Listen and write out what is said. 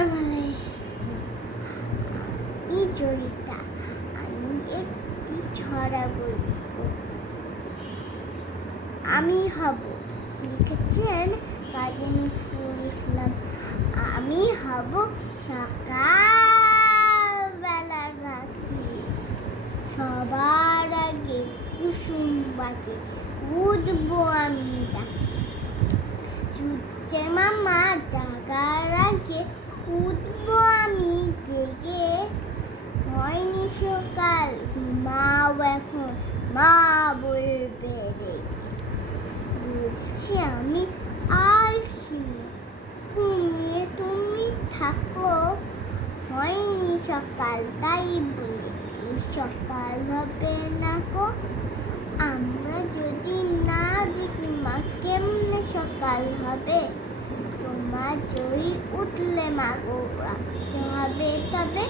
আমি জয়িতা। আমি একটি ছড়া বলবো। আমি হব, লিখেছেন কাজী নজরুল ইসলাম। আমি হব সকাল বেলার পাখি, সবার আগে কুসুম পাখি উঠবো আমি ডাকে। সূর্যে মামা জাগার আগে উঠবো আমি জেগে। হয়নি সকাল, ঘুমাও এখন, মা বলবে রে। বলছি আমি আলসি, ঘুমিয়ে তুমি থাকো। হয়নি সকাল, তাই বলে কি সকাল হবে না গো? আমরা যদি না দেখি মা কেমনে সকাল হবে? তোমার জয়ী উঠলে মা গো রাখতে হবে তবে।